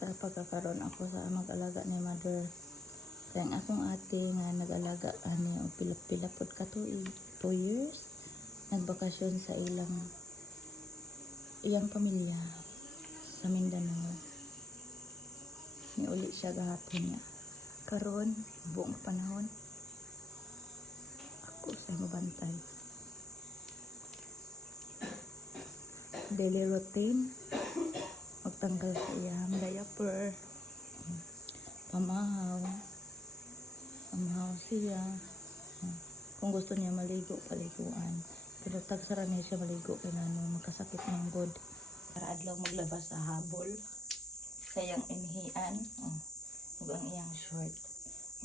Sa pagkakaroon ako sa mag-alaga ni mother. Kaya ang akong ate nga nag-alaga ani o pila-pila pod ka 2 years. Nagbakasyon sa iyang pamilya sa Mindanao. Niuli siya gahapon niya. Karon buong panahon ako sa mabantay. Daily routine, magtanggal sa iyang diaper, pamahaw siya. Kung gusto niya maligo, paliguan. Pero tagsara niya siya maligo kaya makasakit ng god. Para adlaw maglabas sa habol sa iyang inhian. Ug ang iyang short.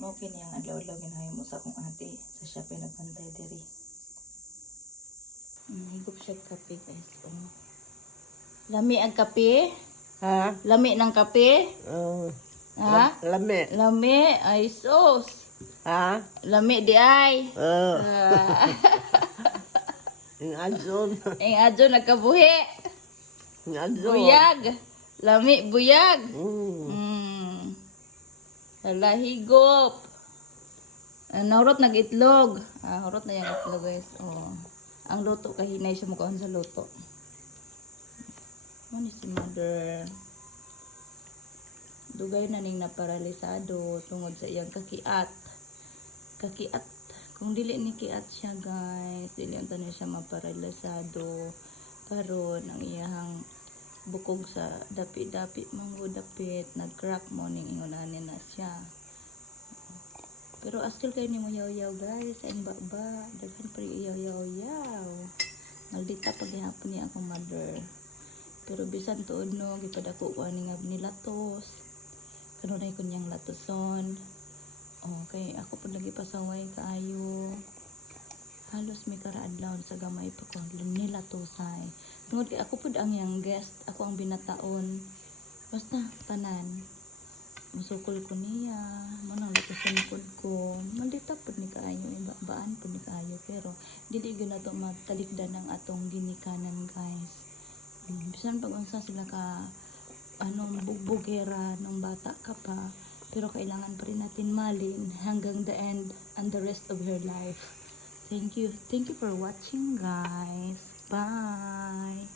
Mao kini ang adlaw-adlaw ginahimo sa akong ate sa siya pinagbantay diri. Higop siya kape guys. Lami ang kape? Ha? Lami ng kape? Ha? Lami. Lami? Ay sus. Ha? Lami di ay. Ang adson. Ang adyo nagkabuhi. Ang adson. Buyag. Lami buyag. Higop. Nahurot nag-itlog. Hurot na yung itlog guys. Ang luto kahinay siya mukhaan sa luto. Ano si mother? Dugay na ning naparalisado tungod sa iyang kakiat. Kung dili ni kiat siya guys, dili unta na siya maparalisado. Karon ang iyang bukog sa dapit-dapit manggo dapit nag-crack mo ning ingunanin na siya. Pero astil kayo ni mo yaw-yaw guys sa baba. Daghan pa yaw-yaw. Maldita paghihapon niya akong mother. Pero bisan tuod no, gipadako ko ani nga nilatos. Kanunay ko niyang latoson. Kay ako po lagi pasaway kaayo. Halos may karaadlaw sa gamay pa ko nilatosay. Tungod kay ako po ang yang guest, ako ang binataon. Basta tanan. Musukol ko niya, manang latoson pod ko. Maldita pod ni kaayo, baan pod ni kaayo. Pero dili gyud nato magtalikdan ang atong ginikanan guys. Bisan pag unsa sila ka bugbugera nung bata ka pa, pero kailangan pa rin natin malin hanggang the end and the rest of her life. Thank you for watching guys. Bye.